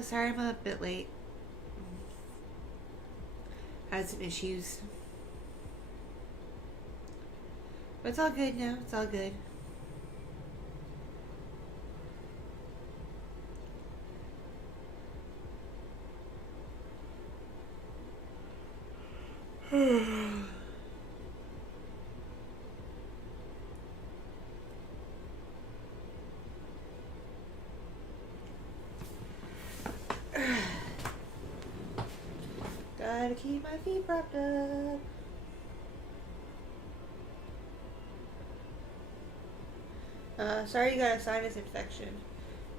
Sorry I'm a bit late. Had some issues. But it's all good now. It's all good. Gotta keep my feet propped up. Sorry you got a sinus infection.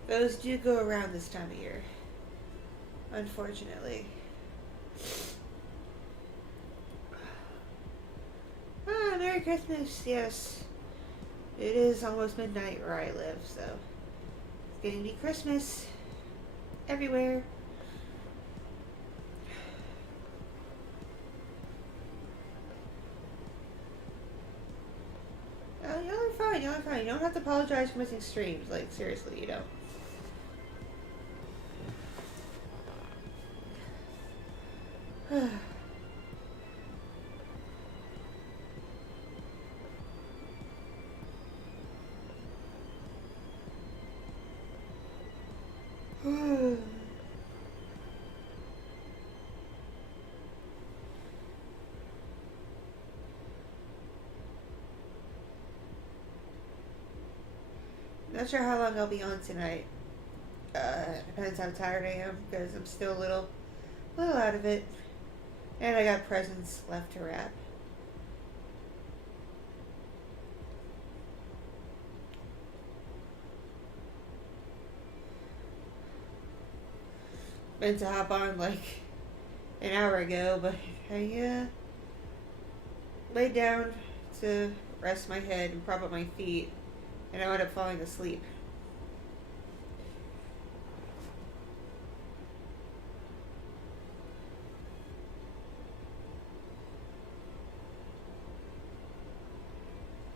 Those do go around this time of year. Unfortunately. Merry Christmas, yes. It is almost midnight where I live, so it's getting to be Christmas everywhere. Y'all are fine, y'all are fine. You don't have to apologize for missing streams. Like, seriously, you don't. Not sure how long I'll be on tonight. Depends how tired I am, because I'm still a little out of it. And I got presents left to wrap. Meant to hop on like an hour ago, but I laid down to rest my head and prop up my feet, and I wound up falling asleep.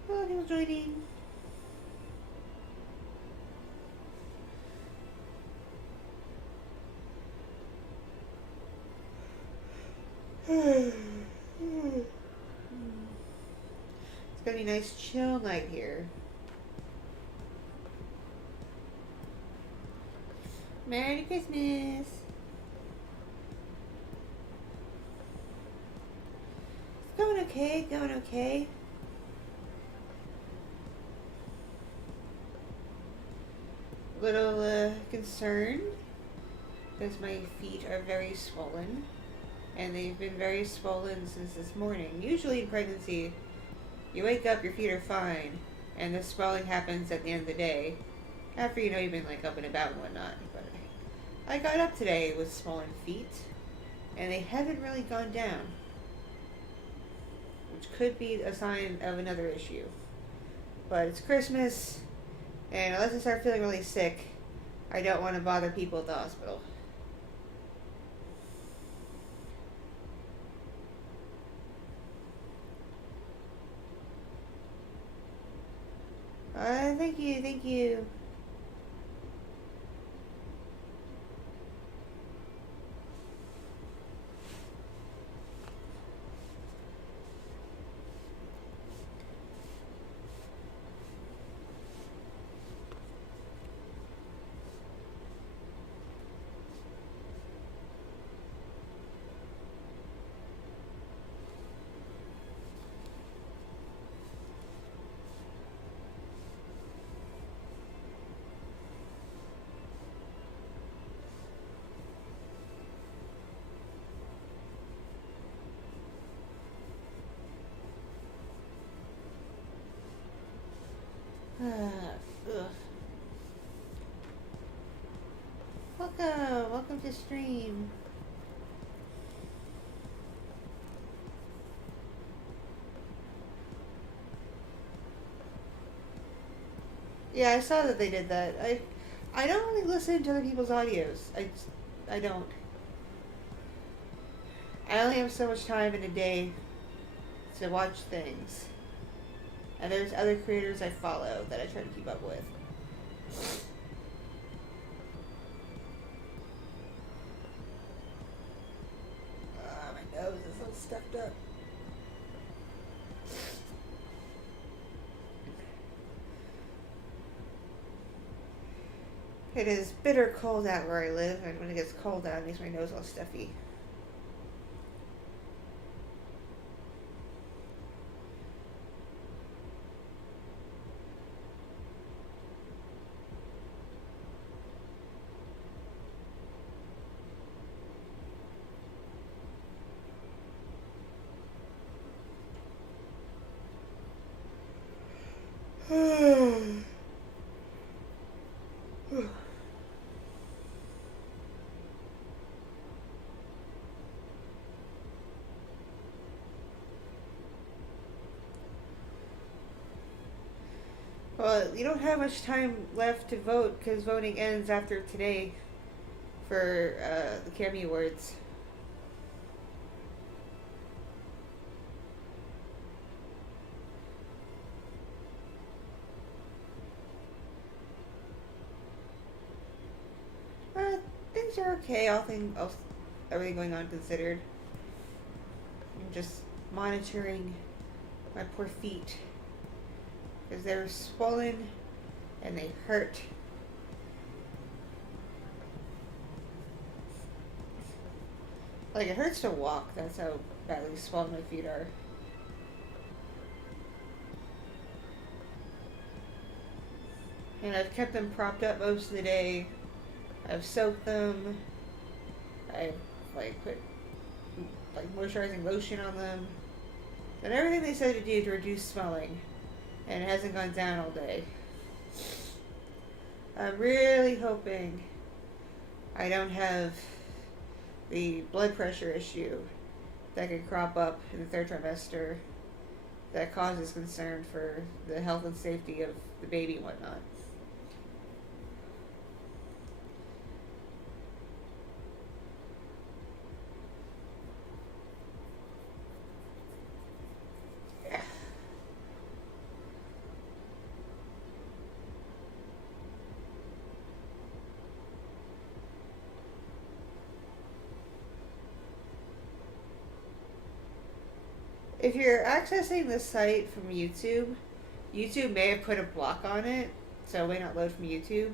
Oh, people joining. It's gonna be a nice chill night here. Merry Christmas! It's going okay, going okay. Little concerned because my feet are very swollen, and they've been very swollen since this morning. Usually in pregnancy, you wake up, your feet are fine, and the swelling happens at the end of the day after you've been like up and about and whatnot. But I got up today with swollen feet, and they haven't really gone down, which could be a sign of another issue. But it's Christmas, and unless I start feeling really sick, I don't want to bother people at the hospital. Thank you, thank you. Welcome to stream. Yeah, I saw that they did that. I don't really listen to other people's audios. I don't. I only have so much time in a day to watch things. And there's other creators I follow that I try to keep up with. stuffed up. It is bitter cold out where I live, and when it gets cold out, it makes my nose all stuffy. Well, you don't have much time left to vote because voting ends after today for the Cammy Awards. Things are okay. Everything going on considered. I'm just monitoring my poor feet because they're swollen and they hurt. Like, it hurts to walk. That's how badly swollen my feet are. And I've kept them propped up most of the day. I've soaked them. I've put moisturizing lotion on them. And everything they said to do to reduce swelling. And it hasn't gone down all day. I'm really hoping I don't have the blood pressure issue that can crop up in the third trimester that causes concern for the health and safety of the baby and whatnot. If you're accessing this site from YouTube, YouTube may have put a block on it, so it may not load from YouTube.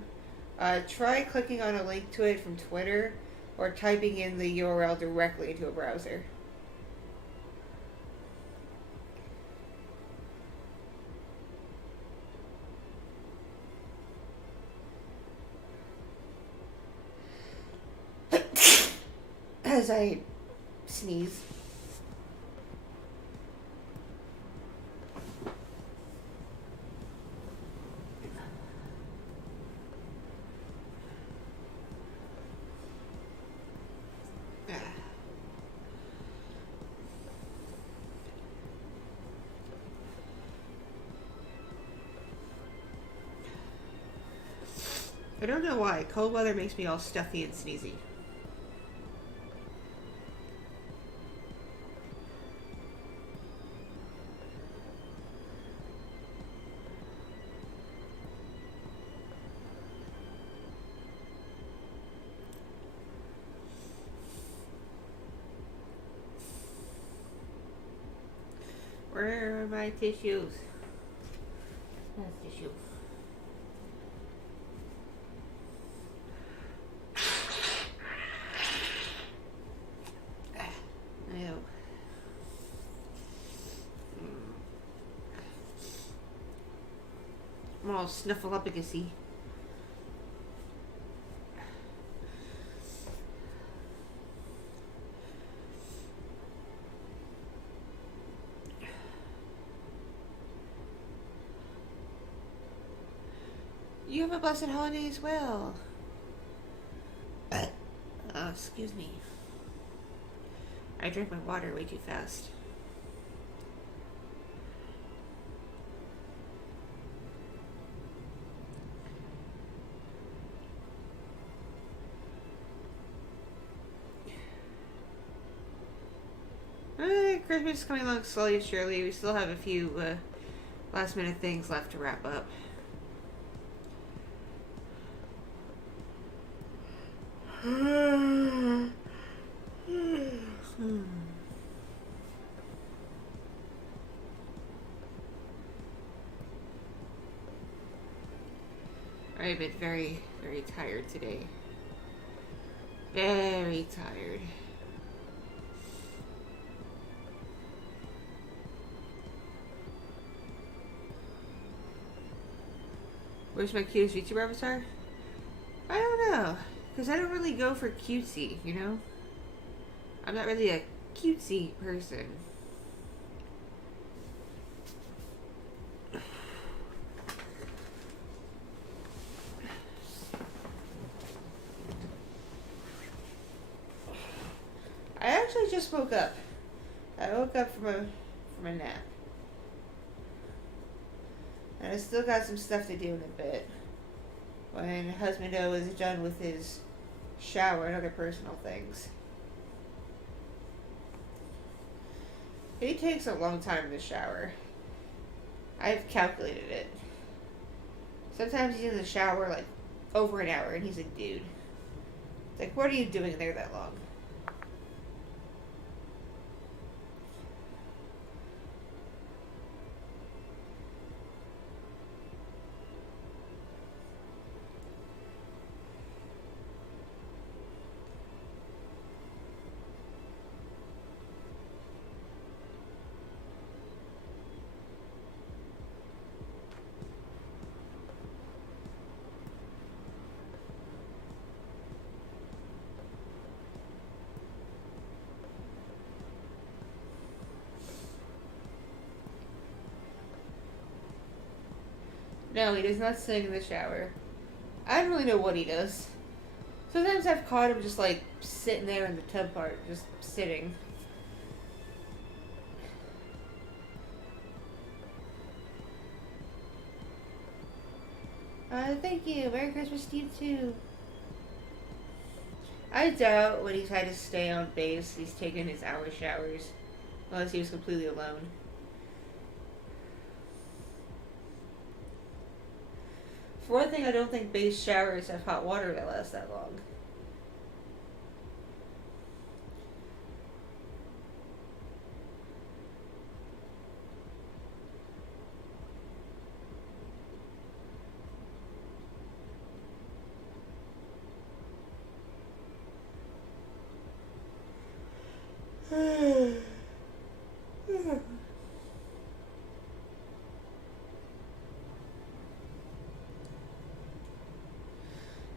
Try clicking on a link to it from Twitter, or typing in the URL directly into a browser. As I sneeze. I don't know why. Cold weather makes me all stuffy and sneezy. Where are my tissues? That's tissue. I'm all snuffleupagus-y. You have a blessed holiday as well. Excuse me. I drank my water way too fast. Christmas is coming along slowly and surely. We still have a few last minute things left to wrap up. I've been very, very tired today. Very tired. Where's my cutest VTuber avatar? I don't know. Because I don't really go for cutesy, you know? I'm not really a cutesy person. I actually just woke up. I woke up from a nap. And I still got some stuff to do in a bit. When Husbando is done with his shower and other personal things. He takes a long time in the shower. I've calculated it. Sometimes he's in the shower like over an hour and he's a dude. It's like, what are you doing there that long? No, he does not sing in the shower. I don't really know what he does. Sometimes I've caught him just like sitting there in the tub part, just sitting. Thank you. Merry Christmas to you too. I doubt when he's had to stay on base, he's taken his hour showers. Unless he was completely alone. For one thing, I don't think base showers have hot water that lasts that long.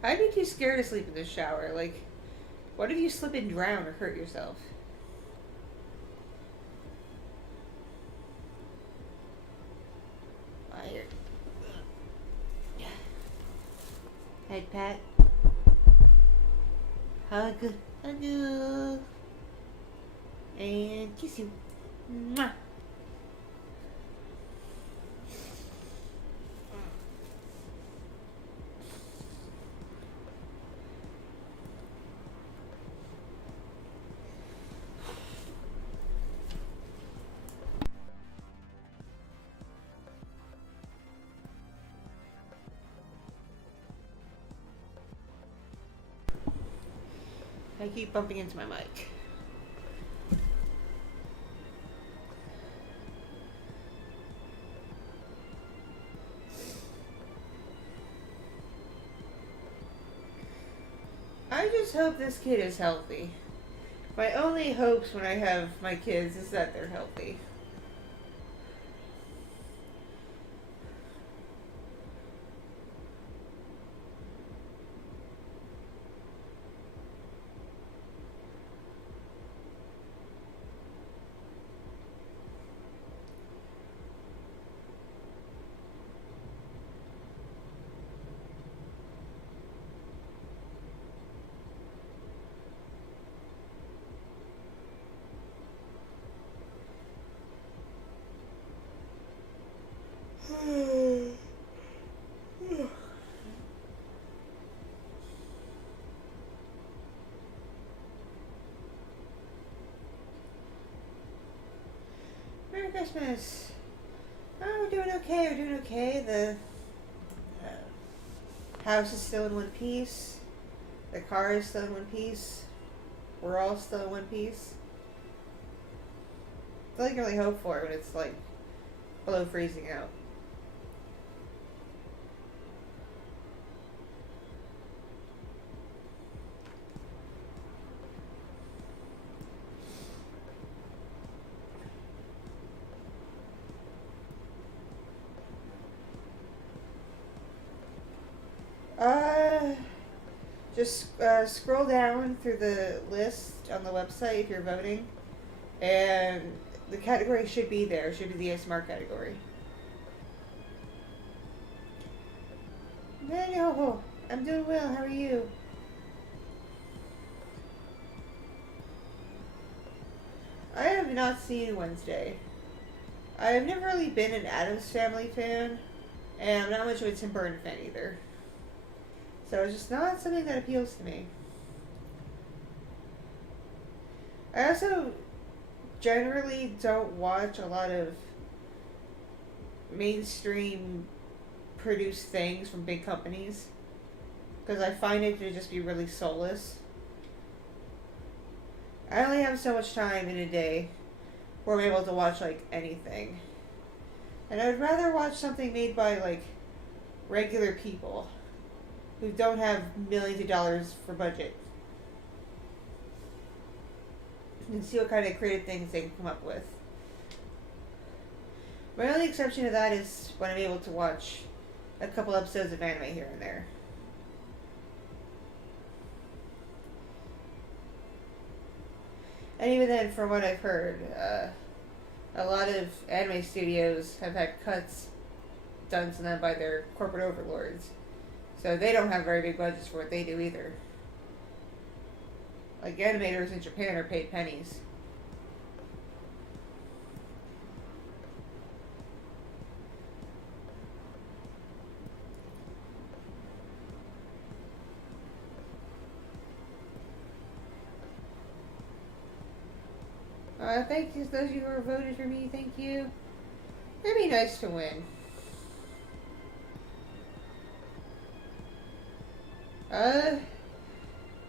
I'd be too scared to sleep in the shower. Like, what if you slip and drown or hurt yourself? Fire. Head pat. Hug. Hug. And kiss you. Mwah. I keep bumping into my mic. I just hope this kid is healthy. My only hopes when I have my kids is that they're healthy. Merry Christmas. Oh, we're doing okay. We're doing okay. The house is still in one piece. The car is still in one piece. We're all still in one piece. That's all you can really hope for when it's like below freezing out. Just scroll down through the list on the website if you're voting, and the category should be there. It should be the ASMR category. Daniel, I'm doing well. How are you? I have not seen Wednesday. I have never really been an Addams Family fan, and I'm not much of a Tim Burton fan either. So it's just not something that appeals to me. I also generally don't watch a lot of mainstream produced things from big companies because I find it to just be really soulless. I only have so much time in a day where I'm able to watch like anything. And I would rather watch something made by like regular people who don't have millions of dollars for budget and see what kind of creative things they can come up with. My only exception to that is when I'm able to watch a couple episodes of anime here and there. And even then, from what I've heard, a lot of anime studios have had cuts done to them by their corporate overlords. So they don't have very big budgets for what they do either. Like animators in Japan are paid pennies. Thank you to those of you who voted for me. Thank you. It'd be nice to win.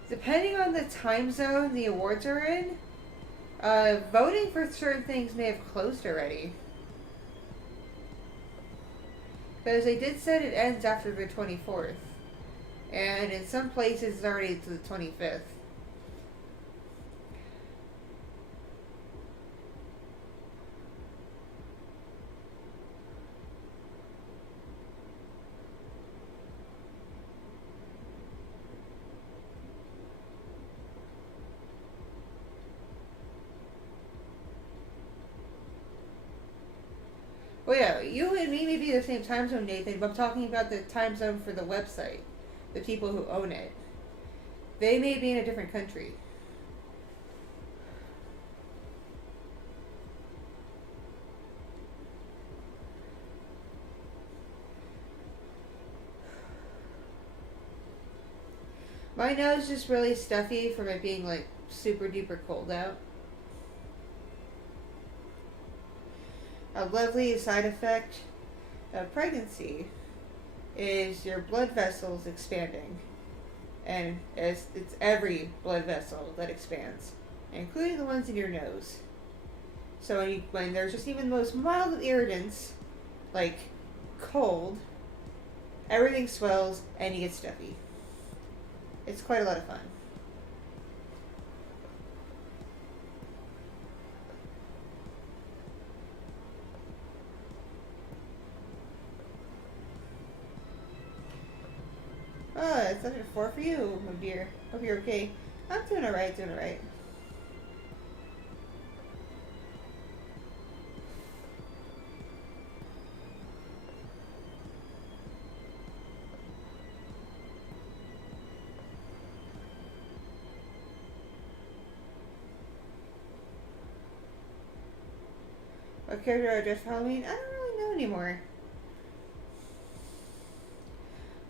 Depending on the time zone the awards are in, voting for certain things may have closed already. Because they did say it ends after the 24th. And in some places it's already to the 25th. Well, yeah, you and me may be the same time zone, Nathan, but I'm talking about the time zone for the website. The people who own it. They may be in a different country. My nose is just really stuffy from it being like super duper cold out. A lovely side effect of pregnancy is your blood vessels expanding. And it's every blood vessel that expands, including the ones in your nose. So when there's just even the most mild of irritants, like cold, everything swells and you get stuffy. It's quite a lot of fun. It's under 4 for you, my dear. Hope you're okay. I'm doing alright, doing alright. What character I dressed for Halloween? I don't really know anymore.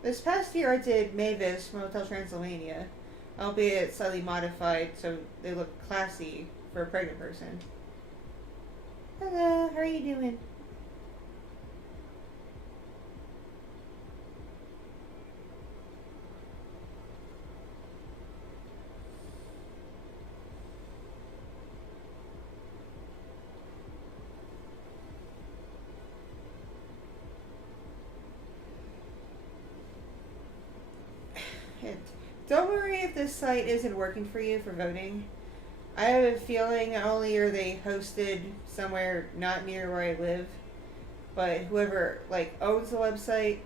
This past year I did Mavis from Hotel Transylvania, albeit slightly modified so they look classy for a pregnant person. Hello, how are you doing? Don't worry if this site isn't working for you for voting. I have a feeling not only are they hosted somewhere not near where I live, but whoever owns the website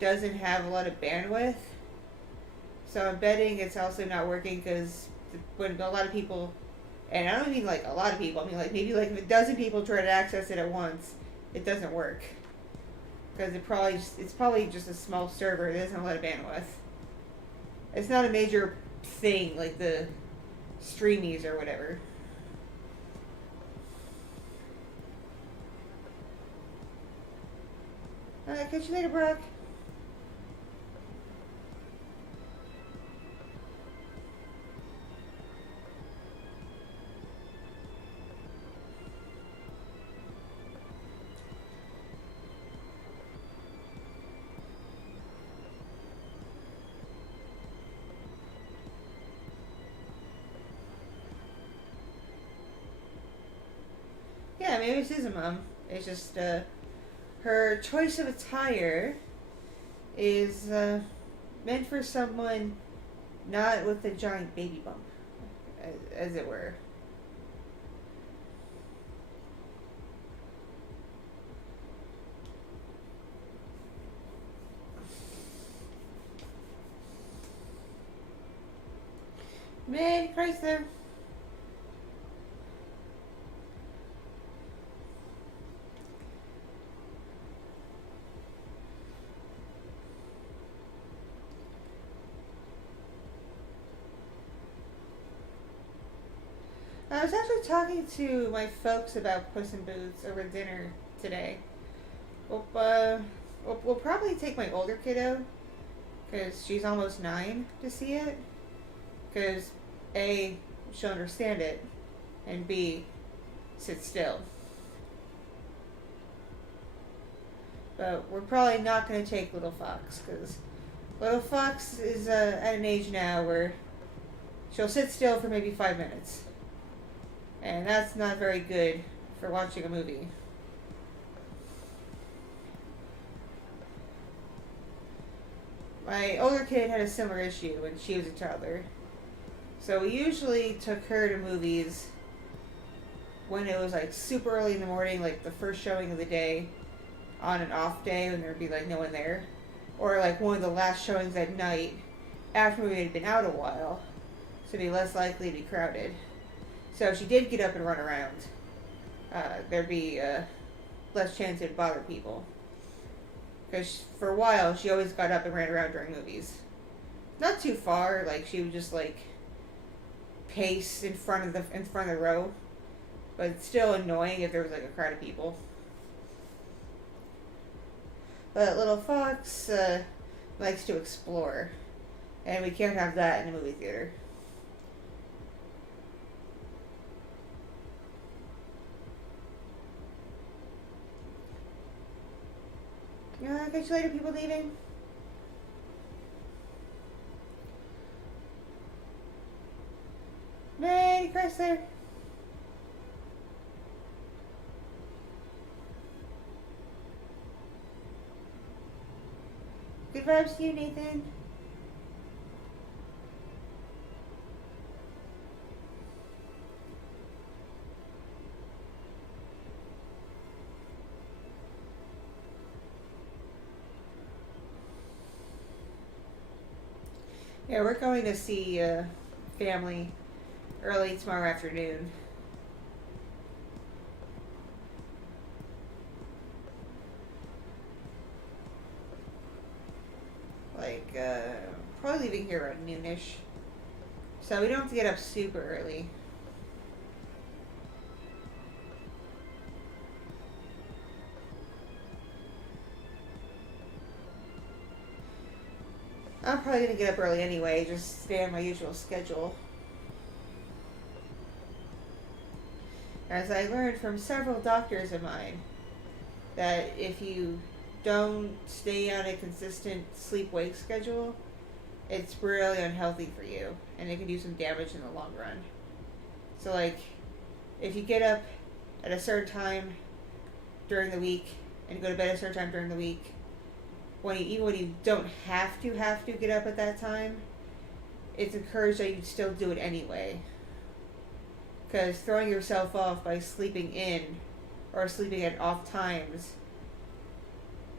doesn't have a lot of bandwidth. So I'm betting it's also not working because when a lot of people, and I don't mean like a lot of people, I mean like maybe like if a dozen people try to access it at once, it doesn't work. Because it's probably just a small server. It doesn't have a lot of bandwidth. It's not a major thing like the streamies or whatever. Alright, catch you later, Brock. Yeah, maybe it is a mom. It's just her choice of attire is meant for someone not with a giant baby bump, as it were. Man, Chrysler. I was actually talking to my folks about Puss in Boots over dinner today. We'll probably take my older kiddo, because she's almost 9, to see it. Because A, she'll understand it, and B, sit still. But we're probably not going to take Little Fox, because Little Fox is at an age now where she'll sit still for maybe 5 minutes. And that's not very good for watching a movie. My older kid had a similar issue when she was a toddler. So we usually took her to movies when it was like super early in the morning, like the first showing of the day, on an off day when there'd be like no one there. Or like one of the last showings at night after we had been out a while, so it'd be less likely to be crowded. So if she did get up and run around, there'd be less chance it'd bother people. Because for a while, she always got up and ran around during movies. Not too far, like she would just like pace in front of the row, but it's still annoying if there was like a crowd of people. But Little Fox likes to explore, and we can't have that in a movie theater. Catch you later, people leaving. Merry Chrysler. Good vibes to you, Nathan. Yeah, we're going to see family early tomorrow afternoon. Like, probably leaving here around noonish. So we don't have to get up super early. I'm probably going to get up early anyway, just stay on my usual schedule. As I learned from several doctors of mine, that if you don't stay on a consistent sleep-wake schedule, it's really unhealthy for you, and it can do some damage in the long run. So, like, if you get up at a certain time during the week, and go to bed at a certain time during the week, even when you don't have to get up at that time, it's encouraged that you still do it anyway. Because throwing yourself off by sleeping in or sleeping at off times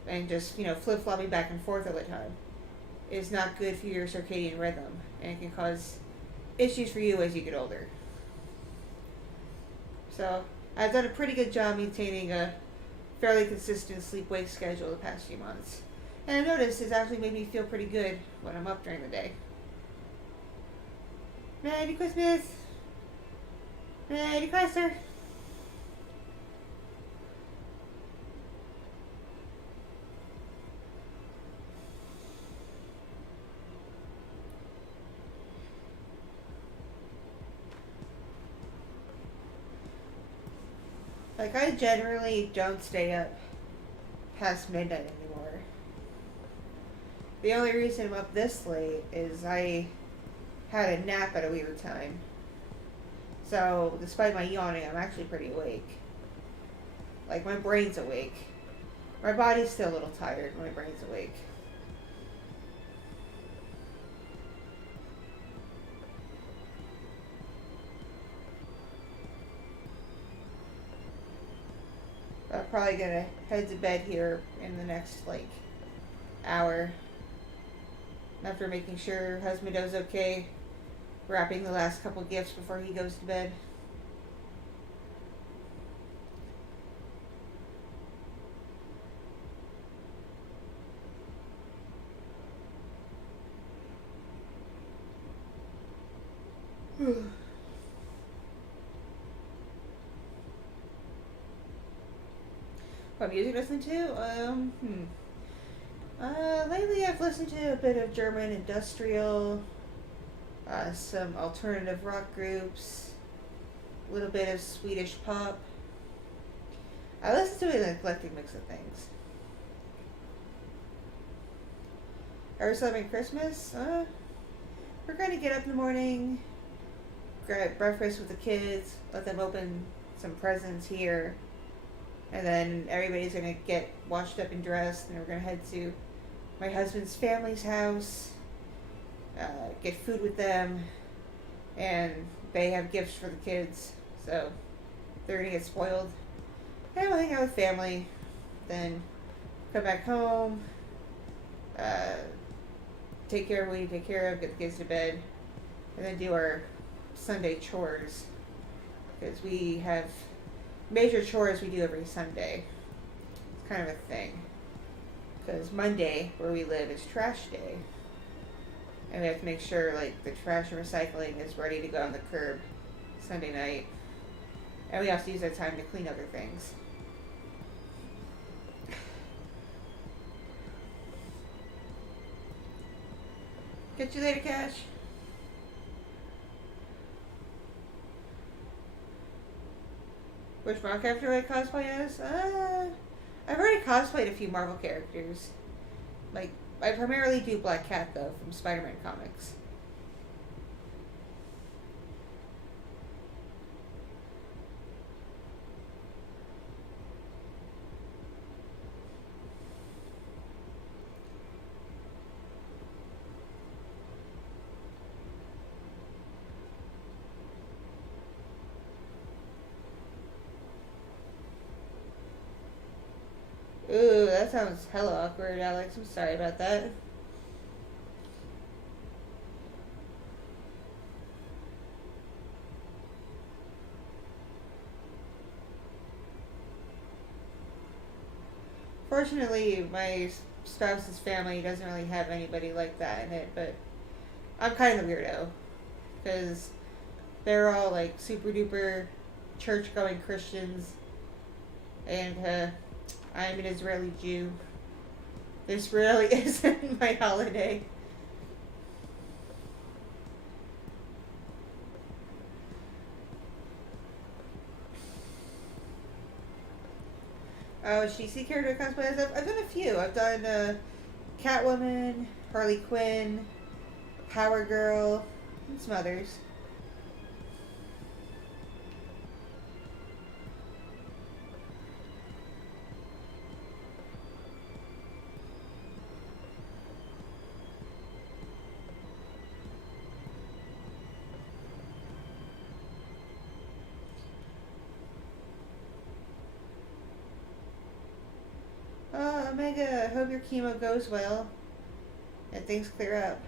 and just, flip-flopping back and forth all the time is not good for your circadian rhythm, and it can cause issues for you as you get older. So I've done a pretty good job maintaining a fairly consistent sleep-wake schedule the past few months. And I noticed it's actually made me feel pretty good when I'm up during the day. Merry Christmas! Merry Chrysler! Like, I generally don't stay up past midnight anymore. The only reason I'm up this late is I had a nap at a weird time. So, despite my yawning, I'm actually pretty awake. Like, my brain's awake. My body's still a little tired, my brain's awake. I'm probably gonna head to bed here in the next, like, hour. After making sure Husbando's okay, wrapping the last couple gifts before he goes to bed. What music to listen to? Lately I've listened to a bit of German industrial, some alternative rock groups, a little bit of Swedish pop. I listen to an eclectic mix of things. Are we celebrating Christmas? We're going to get up in the morning, grab breakfast with the kids, let them open some presents here, and then everybody's going to get washed up and dressed, and we're going to head to my husband's family's house, get food with them, and they have gifts for the kids, so they're going to get spoiled. And we'll hang out with family, then come back home, take care of what we need to take care of, get the kids to bed, and then do our Sunday chores, because we have major chores we do every Sunday. It's kind of a thing. Because Monday, where we live, is trash day. And we have to make sure, like, the trash and recycling is ready to go on the curb Sunday night. And we also use that time to clean other things. Catch you later, Cash. Which Marvel character I cosplay as? I've already cosplayed a few Marvel characters. Like, I primarily do Black Cat, though, from Spider-Man comics. Ooh, that sounds hella awkward, Alex. I'm sorry about that. Fortunately, my spouse's family doesn't really have anybody like that in it, but I'm kind of the weirdo. Because they're all, like, super duper church-going Christians, and, I'm an Israeli Jew. This really isn't my holiday. Oh, DC character cosplays. I've done a few. I've done Catwoman, Harley Quinn, Power Girl, and some others. Omega, I hope your chemo goes well. and things clear up.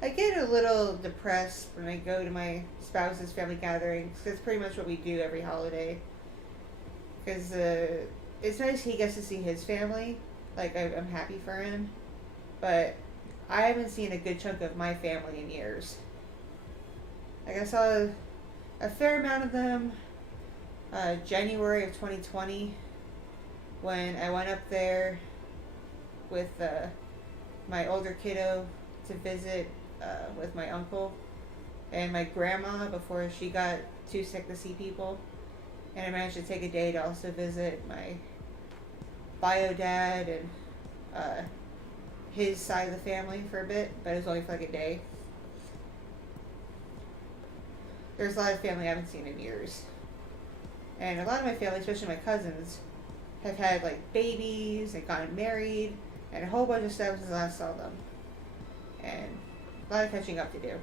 I get a little depressed when I go to my spouse's family gatherings. That's pretty much what we do every holiday. Because it's nice he gets to see his family. Like, I'm happy for him. But I haven't seen a good chunk of my family in years. Like, I saw a fair amount of them January of 2020 when I went up there with my older kiddo to visit with my uncle and my grandma before she got too sick to see people. And I managed to take a day to also visit my bio dad and his side of the family for a bit, but it was only for like a day. There's a lot of family I haven't seen in years. And a lot of my family, especially my cousins, have had like babies and gotten married and a whole bunch of stuff since I last saw them. And a lot of catching up to do.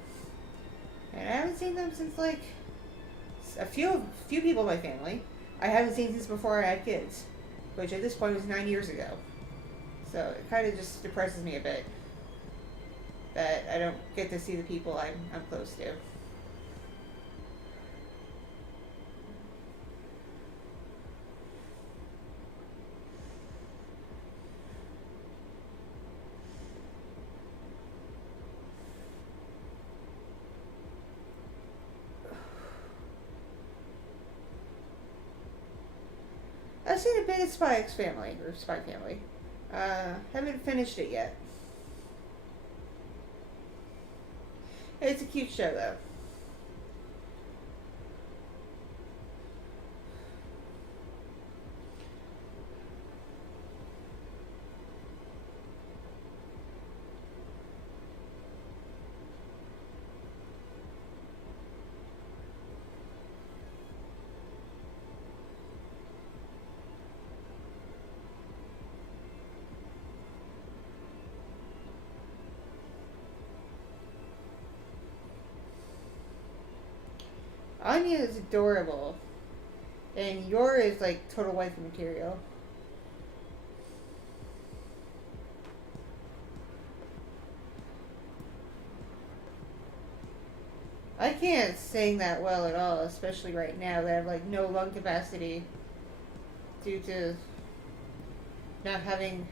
And I haven't seen them since like a few people in my family I haven't seen since before I had kids, which at this point was 9 years ago. So it kind of just depresses me a bit that I don't get to see the people I'm close to. I've seen a bit of Spy X Family, or Spy Family. Haven't finished it yet. It's a cute show, though. Anya is adorable, and Yor is like total waifu material. I can't sing that well at all, especially right now that I have like no lung capacity due to not having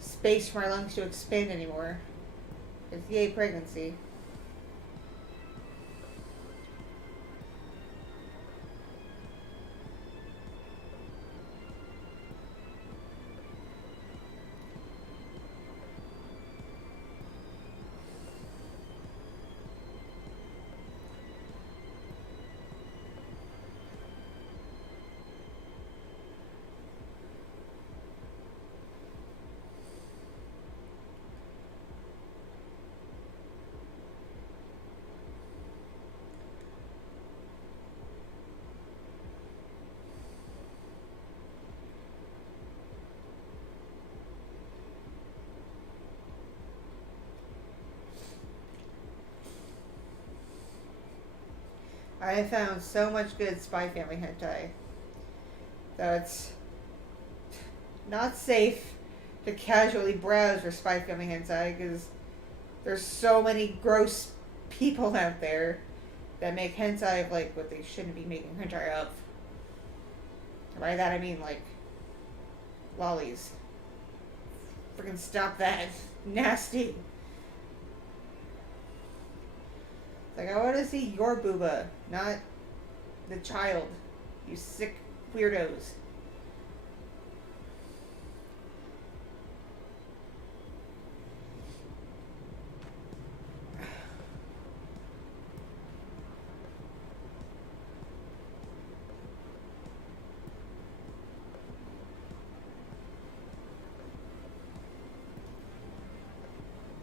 space for my lungs to expand anymore. It's yay pregnancy. I have found so much good Spy Family hentai. Though it's not safe to casually browse for Spy Family hentai because there's so many gross people out there that make hentai of like what they shouldn't be making hentai of. And by that I mean like lollies. Freaking stop that. Nasty. Like, I want to see your booba, not the child. You sick weirdos.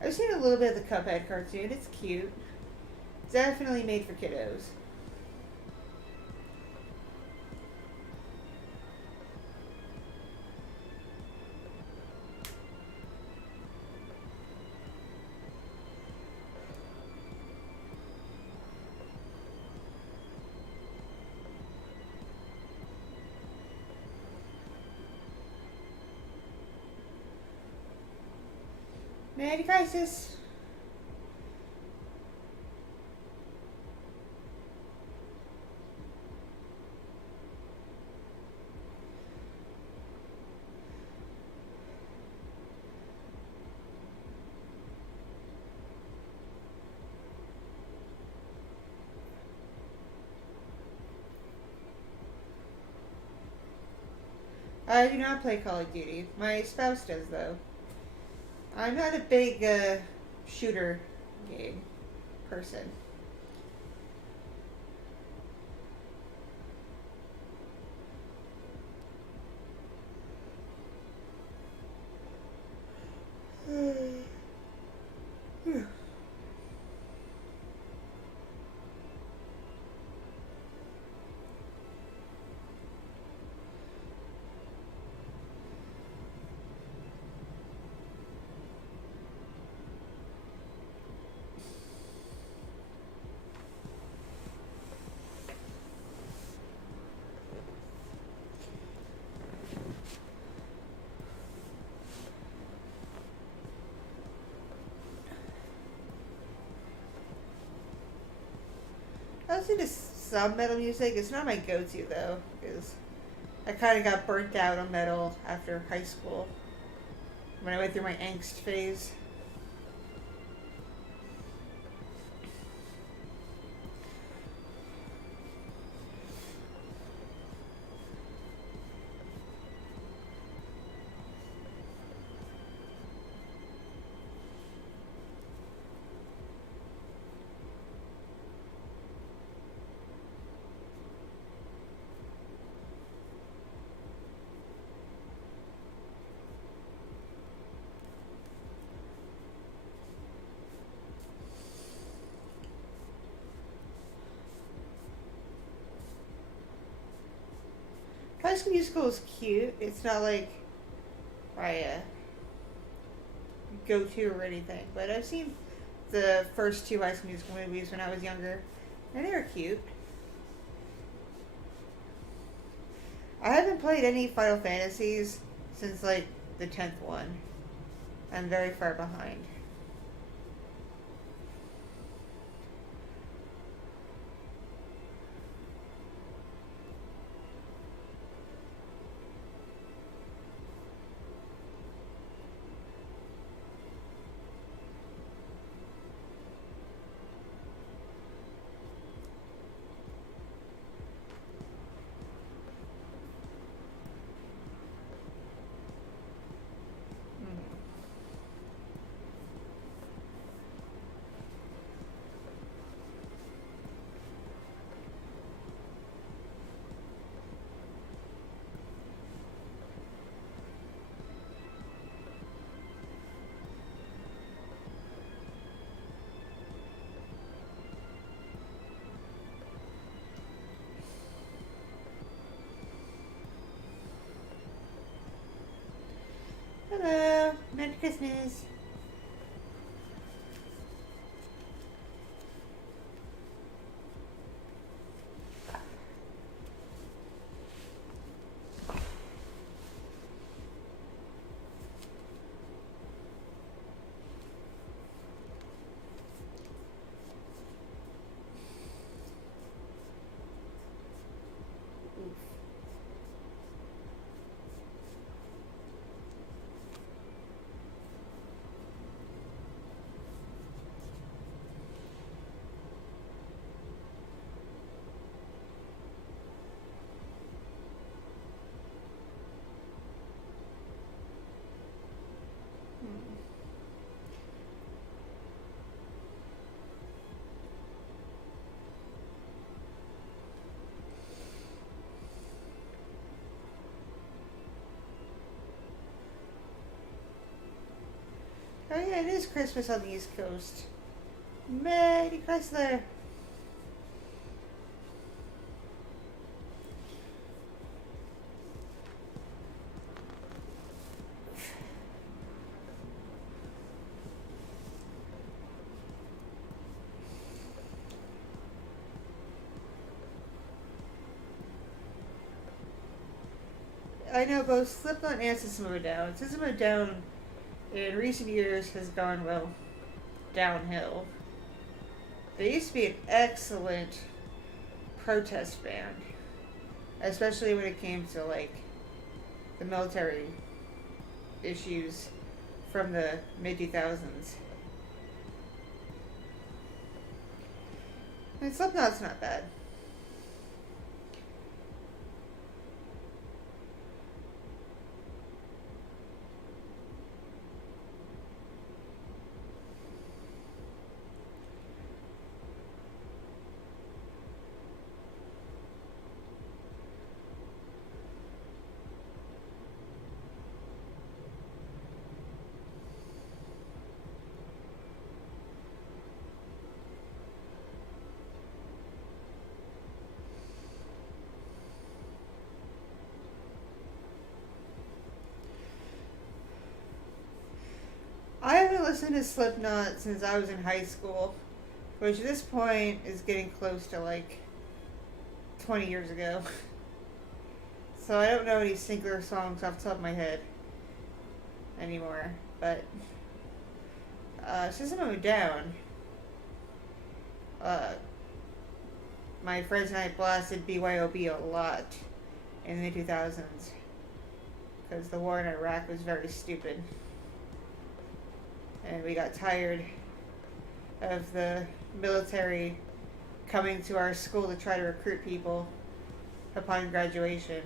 I've seen a little bit of the Cuphead cartoon. It's cute. Definitely made for kiddos. Mad crisis. I do not play Call of Duty. My spouse does, though. I'm not a big shooter game person. I listen to some metal music. It's not my go-to though, because I kind of got burnt out on metal after high school when I went through my angst phase. High School Musical is cute. It's not like my go-to or anything, but I've seen the first two High School Musical movies when I was younger, and they were cute. I haven't played any Final Fantasies since like the 10th one. I'm very far behind. Hello, Merry Christmas. Oh yeah, it is Christmas on the East Coast. Merry Chrysler. I know both Slipknot and System of a Down. System of a Down in recent years has gone, well, downhill. They used to be an excellent protest band, especially when it came to like the military issues from the mid 2000s. And Slipknot's not bad. I haven't listened to Slipknot since I was in high school, which at this point is getting close to like 20 years ago. So I don't know any singular songs off the top of my head anymore. But System of a Down, my friends and I blasted BYOB a lot in the 2000s because the war in Iraq was very stupid. And we got tired of the military coming to our school to try to recruit people upon graduation.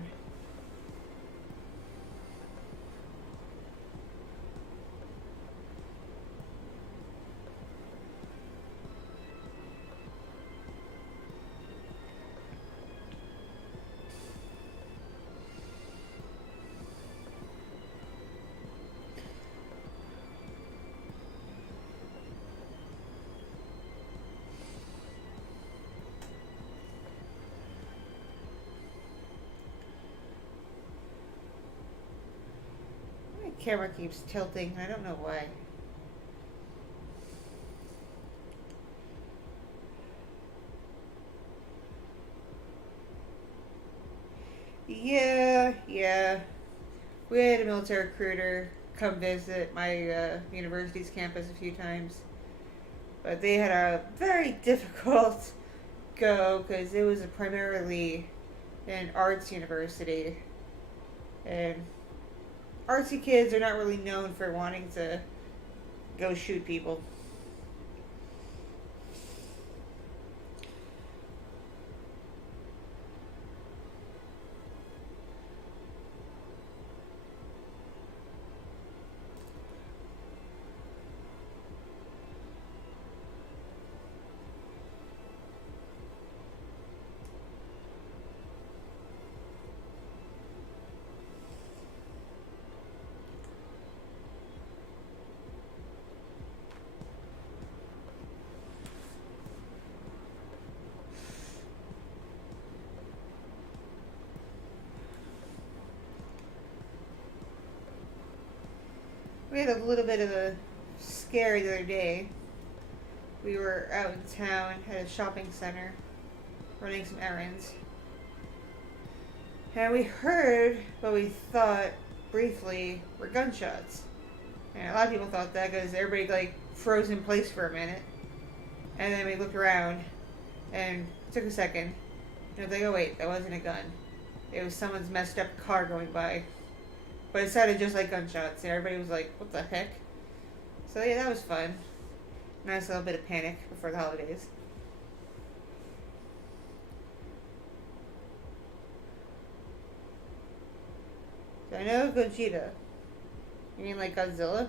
My camera keeps tilting. I don't know why. Yeah. We had a military recruiter come visit my university's campus a few times. But they had a very difficult go because it was primarily an arts university. And artsy kids are not really known for wanting to go shoot people. We had a little bit of a scare the other day. We were out in town at a shopping center running some errands. And we heard what we thought briefly were gunshots. And a lot of people thought that because everybody like froze in place for a minute. And then we looked around and it took a second. And I was like, oh wait, that wasn't a gun. It was someone's messed up car going by. But it sounded just like gunshots, and everybody was like, what the heck? So yeah, that was fun. Nice little bit of panic before the holidays. So I know Gogeta. You mean like Godzilla?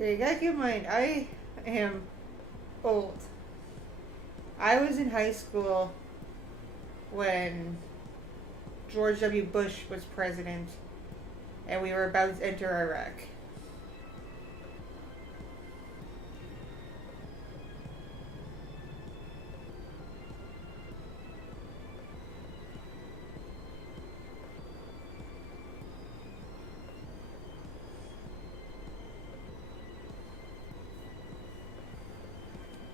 You gotta keep in mind, I am old. I was in high school when George W. Bush was president and we were about to enter Iraq.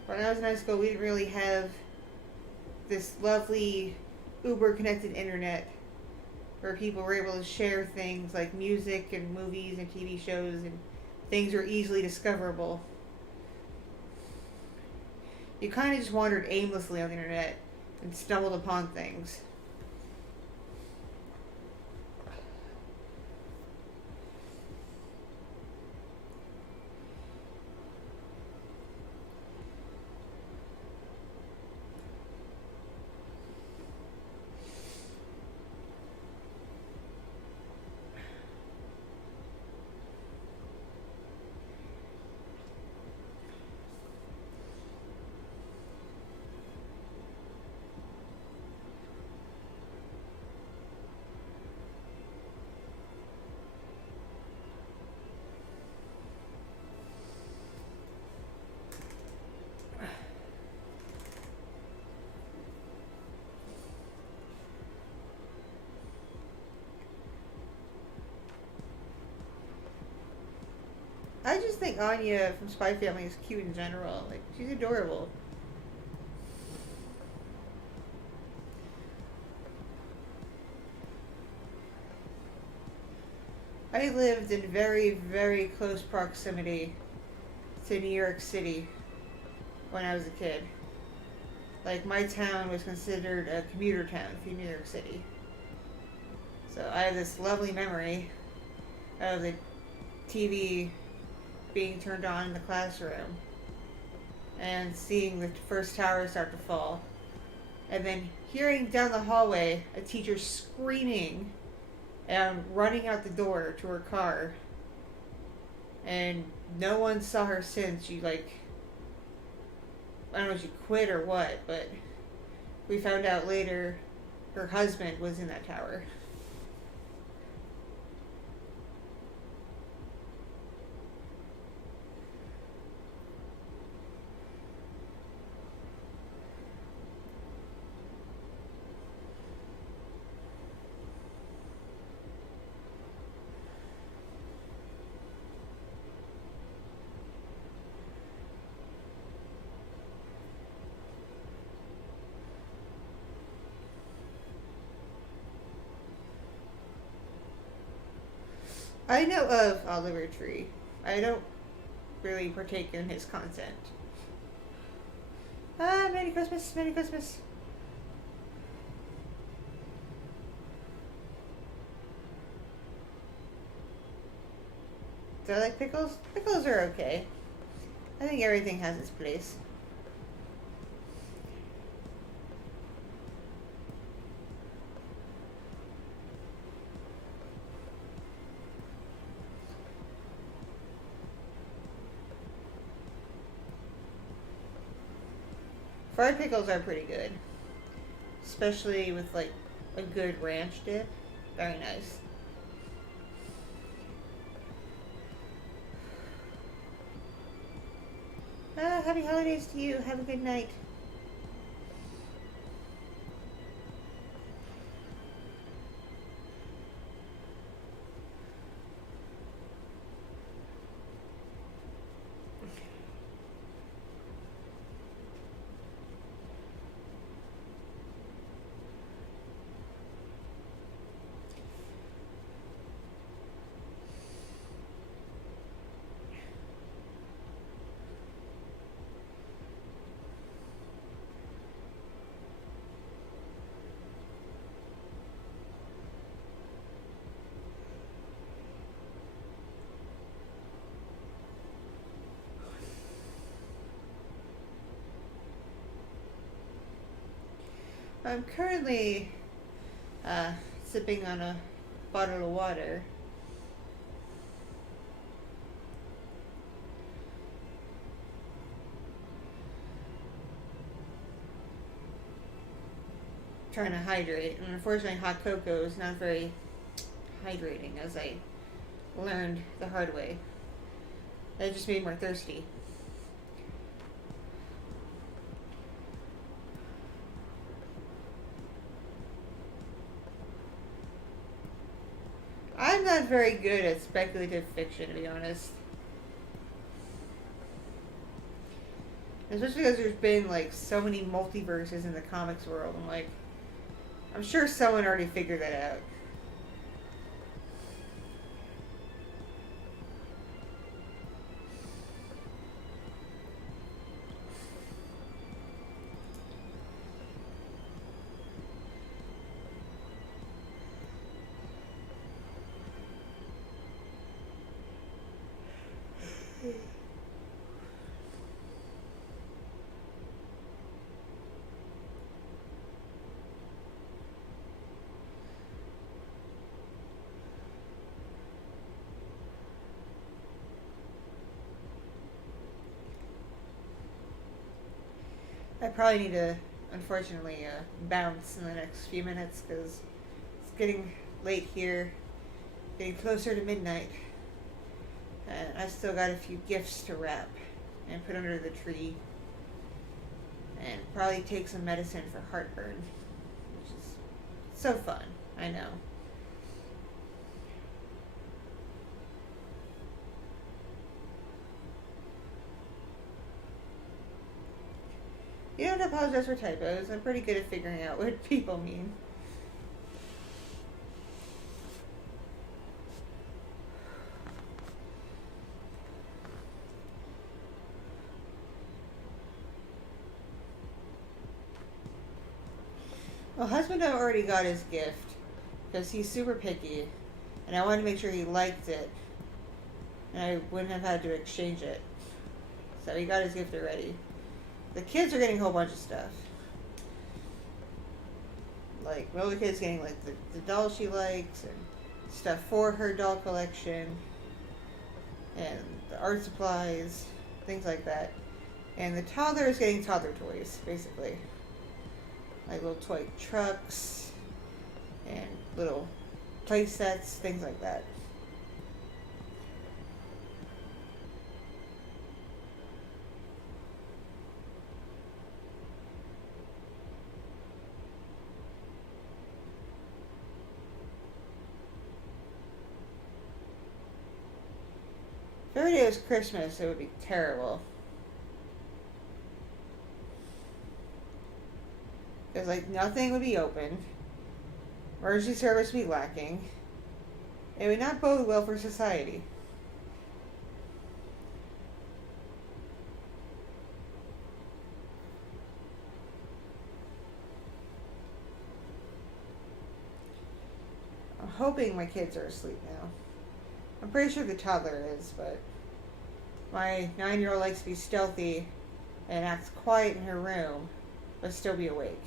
When I was in high school, we didn't really have this lovely Uber connected internet where people were able to share things like music and movies and TV shows, and things were easily discoverable. You kind of just wandered aimlessly on the internet and stumbled upon things. I just think Anya from Spy Family is cute in general. Like, she's adorable. I lived in very, very close proximity to New York City when I was a kid. Like, my town was considered a commuter town for New York City. So I have this lovely memory of the TV being turned on in the classroom and seeing the first tower start to fall, and then hearing down the hallway a teacher screaming and running out the door to her car, and no one saw her since. She, like, I don't know if she quit or what, but we found out later her husband was in that tower. I know of Oliver Tree. I don't really partake in his content. Ah, Merry Christmas, Merry Christmas. Do I like pickles? Pickles are okay. I think everything has its place. Fried pickles are pretty good. Especially with, like, a good ranch dip. Very nice. Happy holidays to you. Have a good night. I'm currently sipping on a bottle of water. trying to hydrate. And unfortunately, hot cocoa is not very hydrating, as I learned the hard way. It just made me more thirsty. I'm not very good at speculative fiction, to be honest. Especially because there's been, like, so many multiverses in the comics world. I'm like, I'm sure someone already figured that out. I probably need to, unfortunately, bounce in the next few minutes because it's getting late here, getting closer to midnight, and I still got a few gifts to wrap and put under the tree, and probably take some medicine for heartburn, which is so fun, I know. You don't have to apologize for typos. I'm pretty good at figuring out what people mean. Well, husband already got his gift because he's super picky, and I wanted to make sure he liked it, and I wouldn't have had to exchange it. So he got his gift already. The kids are getting a whole bunch of stuff. Like, my older kid's getting, like, the doll she likes, and stuff for her doll collection, and the art supplies, things like that. And the toddler is getting toddler toys, basically. Like little toy trucks, and little play sets, things like that. If every day was Christmas, it would be terrible. Because, like, nothing would be open. Emergency service would be lacking. It would not bode well for society. I'm hoping my kids are asleep now. I'm pretty sure the toddler is, but my 9-year-old likes to be stealthy and acts quiet in her room, but still be awake.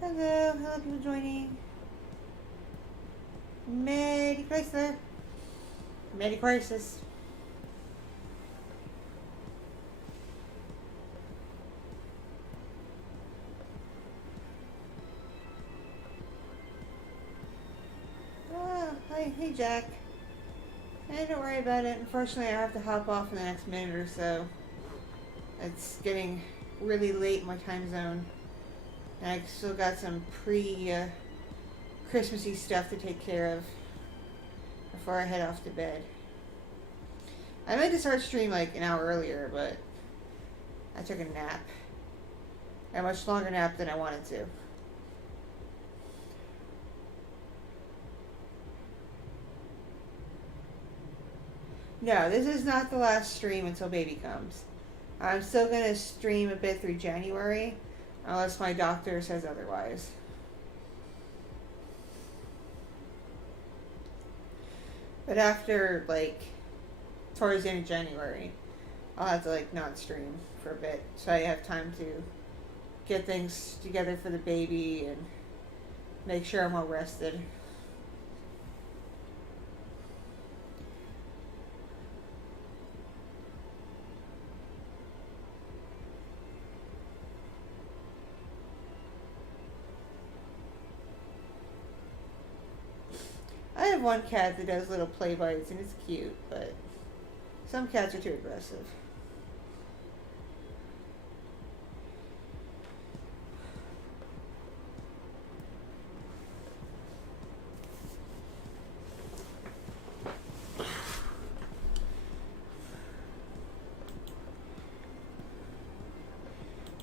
Hello people joining. Merry Chrysler. Merry Crisis. Oh, hey Jack. Hey, don't worry about it. Unfortunately, I have to hop off in the next minute or so. It's getting really late in my time zone. And I still got some Christmassy stuff to take care of before I head off to bed. I meant to start stream like an hour earlier, but I took a nap. A much longer nap than I wanted to. No, this is not the last stream until baby comes. I'm still going to stream a bit through January, unless my doctor says otherwise. But after, like, towards the end of January, I'll have to like not stream for a bit so I have time to get things together for the baby and make sure I'm well rested. I have one cat that does little play bites and it's cute, but some cats are too aggressive.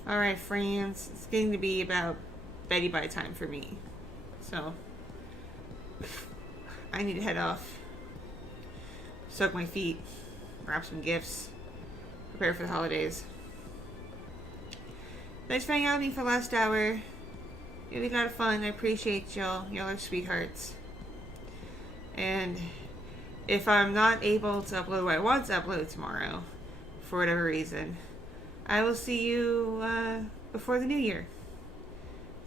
Alright, friends, it's getting to be about Betty Bye time for me. So, I need to head off, soak my feet, grab some gifts, prepare for the holidays. Thanks for hanging out with me for the last hour. It was a lot of fun. I appreciate y'all. Y'all are sweethearts. And if I'm not able to upload what I want to upload tomorrow, for whatever reason, I will see you before the new year.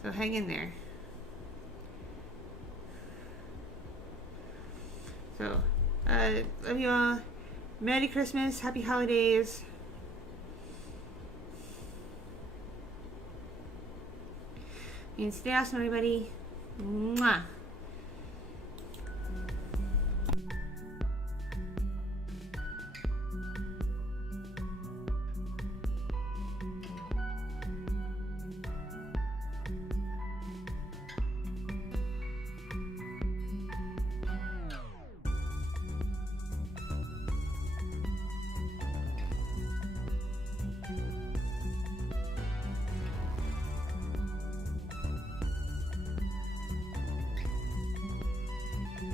So hang in there. So, love you all. Merry Christmas. Happy holidays. And stay awesome, everybody. Mwah.